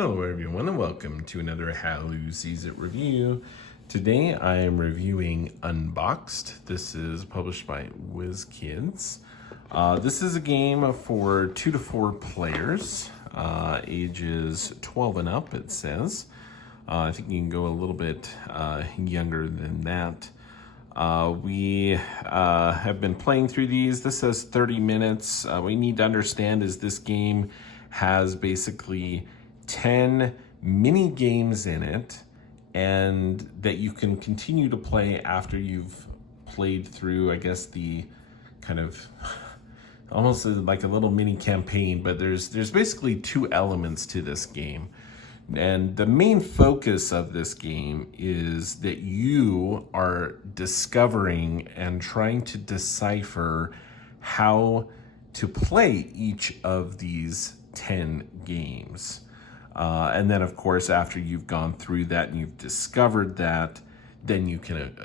Hello everyone and welcome to another How Sees It review. Today I am reviewing Unboxed. This is published by WizKids. This is a game for 2 to 4 players, ages 12 and up it says. I think you can go a little bit younger than that. We have been playing through these. This says 30 minutes. What we need to understand is this game has basically 10 mini games in it, and that you can continue to play after you've played through, I guess, the kind of almost like a little mini campaign. But there's basically 2 elements to this game. And the main focus of this game is that you are discovering and trying to decipher how to play each of these 10 games. And then, of course, after you've gone through that and you've discovered that, then you can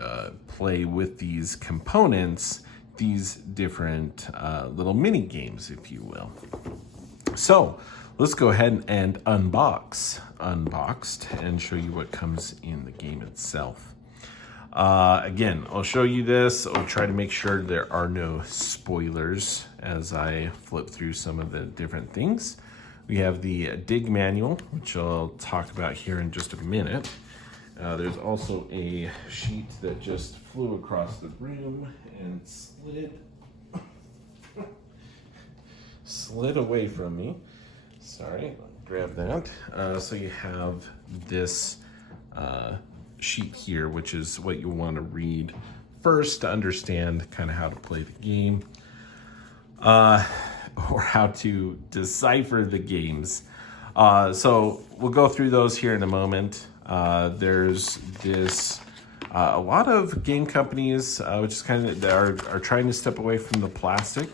play with these components, these different little mini games, if you will. So let's go ahead and unbox Unboxed and show you what comes in the game itself. Again, I'll show you this. I'll try to make sure there are no spoilers as I flip through some of the different things. We have the dig manual, which I'll talk about here in just a minute. There's also a sheet that just flew across the room and slid away from me. Sorry, grab that. So you have this sheet here, which is what you want to read first to understand kind of how to play the game. Or how to decipher the games. So we'll go through those here in a moment. There's this, a lot of game companies, which is kind of, are trying to step away from the plastic.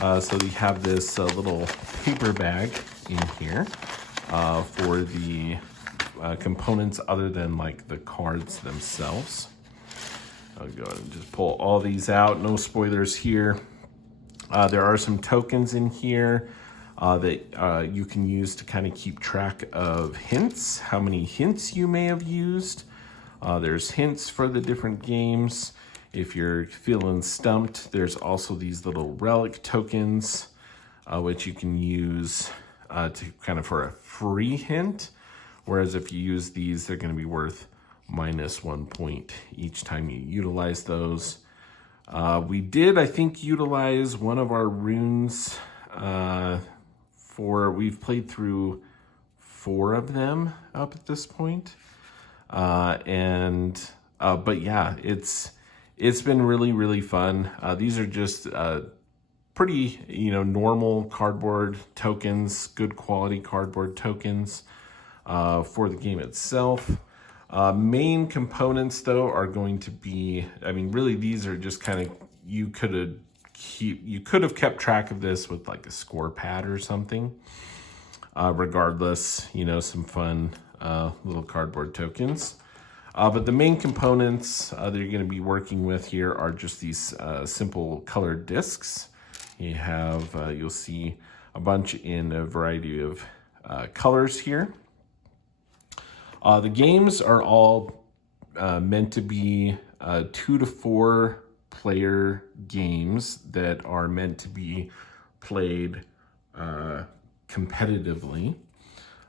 So we have this little paper bag in here for the components other than like the cards themselves. I'll go ahead and just pull all these out, no spoilers here. There are some tokens in here that you can use to kind of keep track of hints, how many hints you may have used. There's hints for the different games. If you're feeling stumped, there's also these little relic tokens, which you can use to kind of for a free hint. Whereas if you use these, they're going to be worth -1 point each time you utilize those. We did, I think, utilize one of our runes we've played through 4 of them up at this point. But yeah, it's been really, really fun. These are just pretty, normal cardboard tokens, good quality cardboard tokens for the game itself. Main components, though, are going to be, really these are just kind of, you could have kept track of this with like a score pad or something. Regardless, some fun little cardboard tokens. But the main components that you're going to be working with here are just these simple colored discs. You have, you'll see a bunch in a variety of colors here. The games are all meant to be 2 to 4 player games that are meant to be played competitively.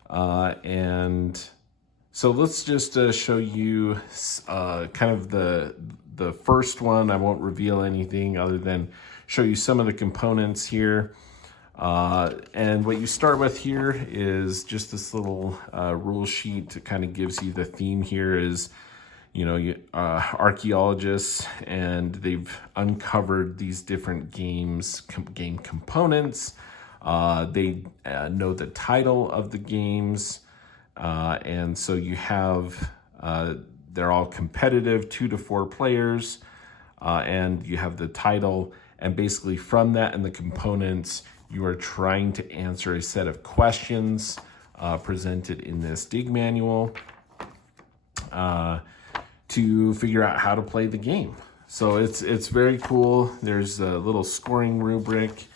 And so let's just show you kind of the first one. I won't reveal anything other than show you some of the components here. And what you start with here is just this little rule sheet. It kind of gives you the theme here is, archaeologists, and they've uncovered these different game components. They know the title of the games. And so you have, they're all competitive, 2 to 4 players. And you have the title. And basically from that and the components, you are trying to answer a set of questions presented in this dig manual to figure out how to play the game. So it's very cool. There's a little scoring rubric.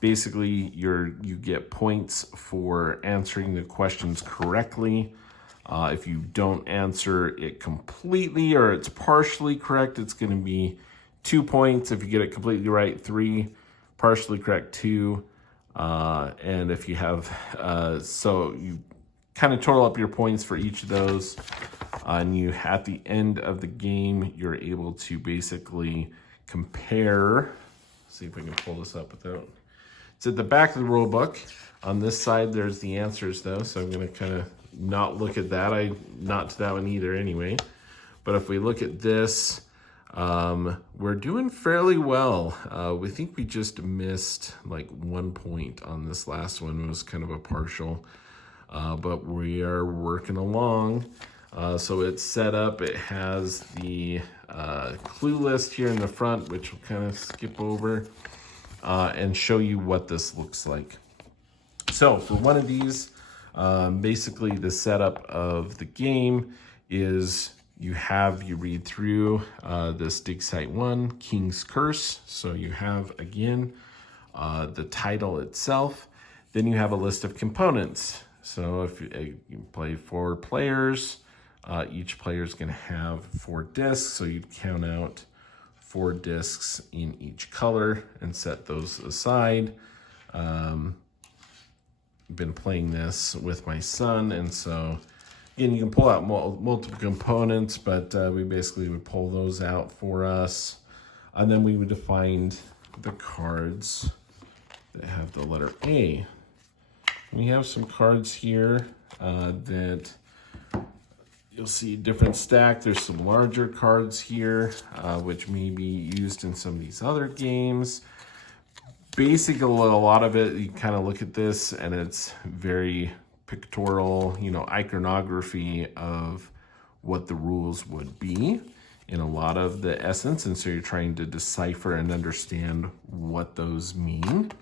basically you get points for answering the questions correctly. If you don't answer it completely or it's partially correct, it's going to be 2 points. If you get it completely right, 3. Partially correct, 2. And if you have, so you kind of total up your points for each of those. And you, at the end of the game, you're able to basically compare. See if I can pull this up without. It's at the back of the rule book. On this side, there's the answers though, so I'm going to kind of not look at that. Not to that one either anyway. But if we look at this, we're doing fairly well. We think we just missed like 1 point on this last one. It was kind of a partial, but we are working along. So it's set up. It has the clue list here in the front, which we'll kind of skip over and show you what this looks like. So for one of these, basically the setup of the game is you read through this dig site 1, King's Curse. So you have, again, the title itself. Then you have a list of components. So if you play 4 players, each player is going to have 4 discs. So you'd count out 4 discs in each color and set those aside. Been playing this with my son, and so again, you can pull out multiple components, but we basically would pull those out for us, and then we would find the cards that have the letter A. We have some cards here that you'll see different stack. There's some larger cards here, which may be used in some of these other games. Basically, a lot of it, you kind of look at this and it's very pictorial, iconography of what the rules would be in a lot of the essence. And so you're trying to decipher and understand what those mean.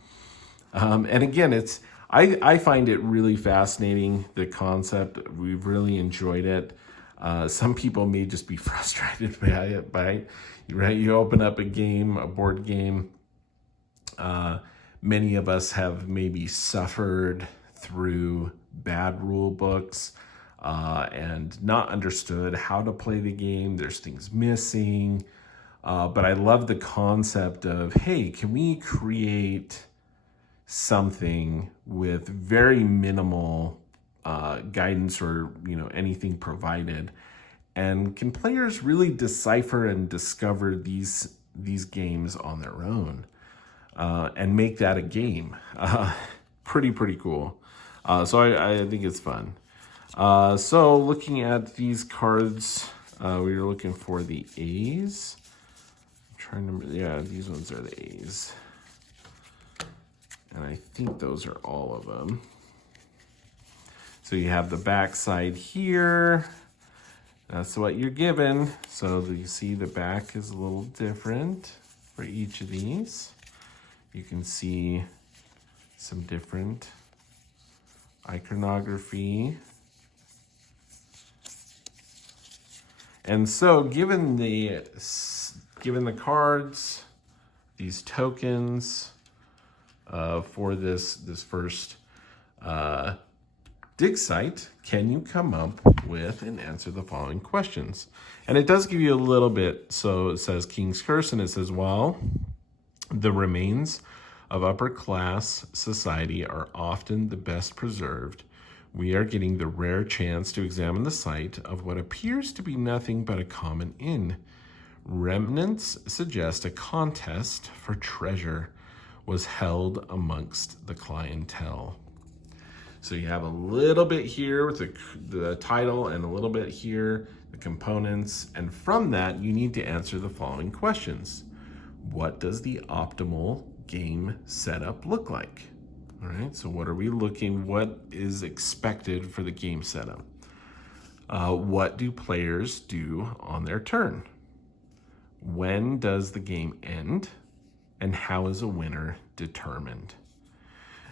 And again, I find it really fascinating, the concept. We've really enjoyed it. Some people may just be frustrated by it, right? You open up a board game. Many of us have maybe suffered through bad rule books and not understood how to play the game. There's things missing. But I love the concept of, hey, can we create something with very minimal guidance or anything provided? And can players really decipher and discover these games on their own? And make that a game. Pretty cool. So I think it's fun. So looking at these cards, we were looking for the A's. These ones are the A's. And I think those are all of them. So you have the back side here. That's what you're given. So you see the back is a little different for each of these. You can see some different iconography. And so given the cards, these tokens for this first dig site, can you come up with and answer the following questions? And it does give you a little bit. So it says King's Curse, and it says, well, the remains of upper-class society are often the best preserved. We are getting the rare chance to examine the site of what appears to be nothing but a common inn. Remnants suggest a contest for treasure was held amongst the clientele. So you have a little bit here with the title and a little bit here, the components. And from that, you need to answer the following questions. What does the optimal game setup look like? All right, so what are we looking, what is expected for the game setup? What do players do on their turn? When does the game end? And how is a winner determined?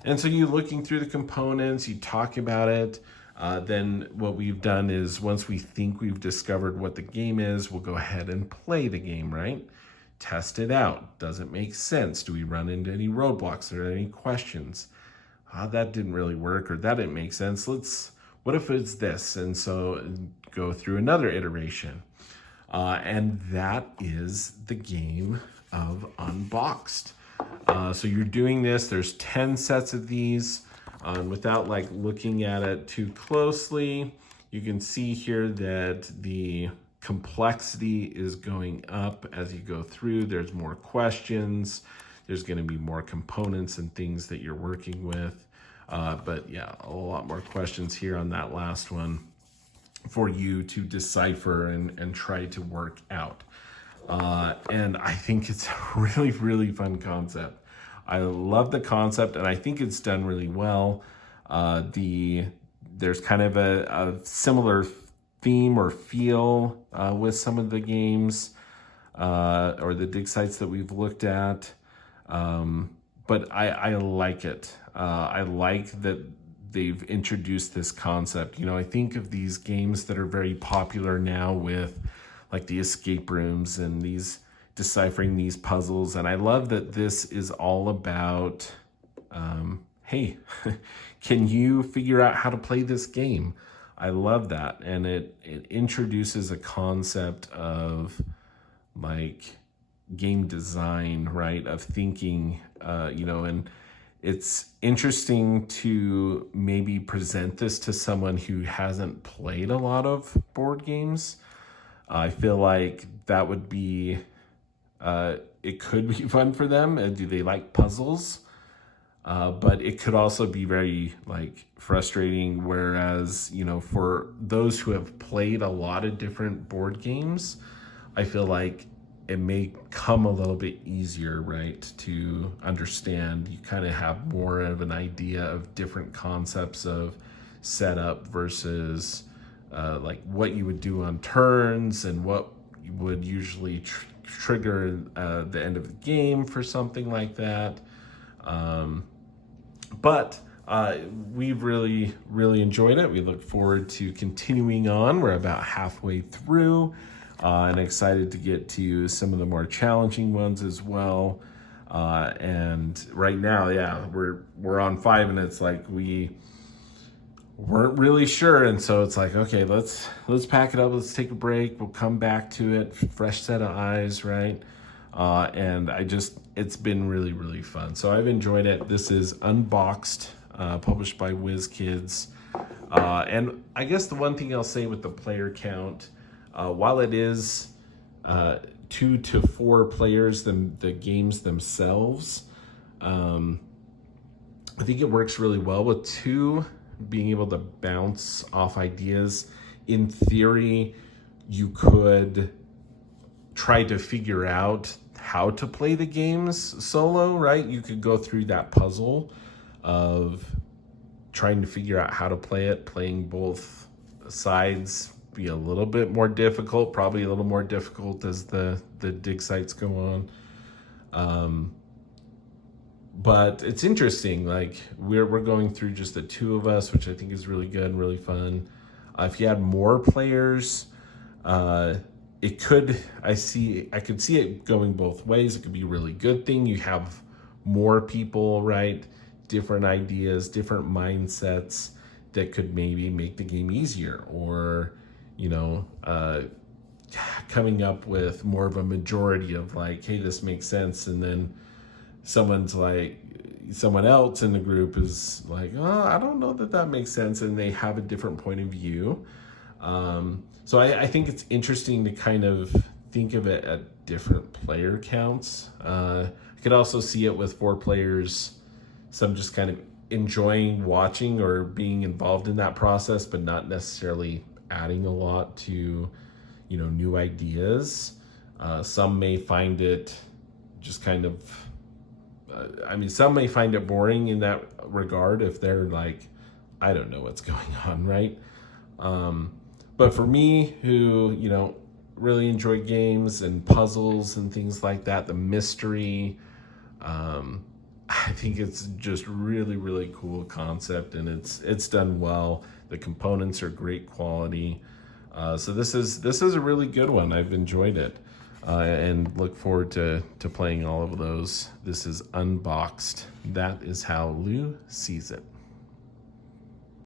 And so you're looking through the components, you talk about it. Then what we've done is once we think we've discovered what the game is, we'll go ahead and play the game, right? test it out. Does it make sense? Do we run into any roadblocks? Are there any questions? That didn't really work, or that didn't make sense. What if it's this? And so go through another iteration. And that is the game of Unboxed. So you're doing this, there's 10 sets of these. Without like looking at it too closely, you can see here that the complexity is going up as you go through. There's more questions. There's going to be more components and things that you're working with. But yeah, a lot more questions here on that last one for you to decipher and try to work out. And I think it's a really, really fun concept. I love the concept, and I think it's done really well. There's kind of a similar theme or feel with some of the games or the dig sites that we've looked at. But I like it. I like that they've introduced this concept. You know, I think of these games that are very popular now with like the escape rooms and these deciphering these puzzles. And I love that this is all about, hey, can you figure out how to play this game? I love that. And it introduces a concept of like game design, right? Of thinking, and it's interesting to maybe present this to someone who hasn't played a lot of board games. I feel like that would be, it could be fun for them. Do they like puzzles? But it could also be very like frustrating. Whereas, for those who have played a lot of different board games, I feel like it may come a little bit easier, right, to understand. You kind of have more of an idea of different concepts of setup versus like what you would do on turns and what you would usually trigger the end of the game for something like that. But we've really, really enjoyed it. We look forward to continuing on. We're about halfway through. And excited to get to some of the more challenging ones as well. And right now, yeah, we're on 5, and it's like we weren't really sure, and so it's like, okay, let's pack it up, let's take a break, we'll come back to it, fresh set of eyes, right? And it's been really, really fun. So I've enjoyed it. This is Unboxed, published by WizKids. And I guess the one thing I'll say with the player count, while it is 2 to 4 players, the games themselves, I think it works really well with 2 being able to bounce off ideas. In theory, you could try to figure out how to play the games solo, right? You could go through that puzzle of trying to figure out how to play it, playing both sides be a little bit more difficult, probably a little more difficult as the dig sites go on. But it's interesting, like we're going through just the 2 of us, which I think is really good and really fun. If you had more players, I could see it going both ways. It could be a really good thing. You have more people, right? Different ideas, different mindsets that could maybe make the game easier, or coming up with more of a majority of like, hey, this makes sense. And then someone else in the group is like, oh, I don't know that makes sense. And they have a different point of view. So I think it's interesting to kind of think of it at different player counts. I could also see it with 4 players, some just kind of enjoying watching or being involved in that process, but not necessarily adding a lot to, new ideas. Some may find it just kind of, some may find it boring in that regard if they're like, I don't know what's going on, right? But for me, who, really enjoy games and puzzles and things like that, the mystery, I think it's just really, really cool concept, and it's done well. The components are great quality. So this is a really good one. I've enjoyed it. and look forward to playing all of those. This is Unboxed. That is how Lou sees it.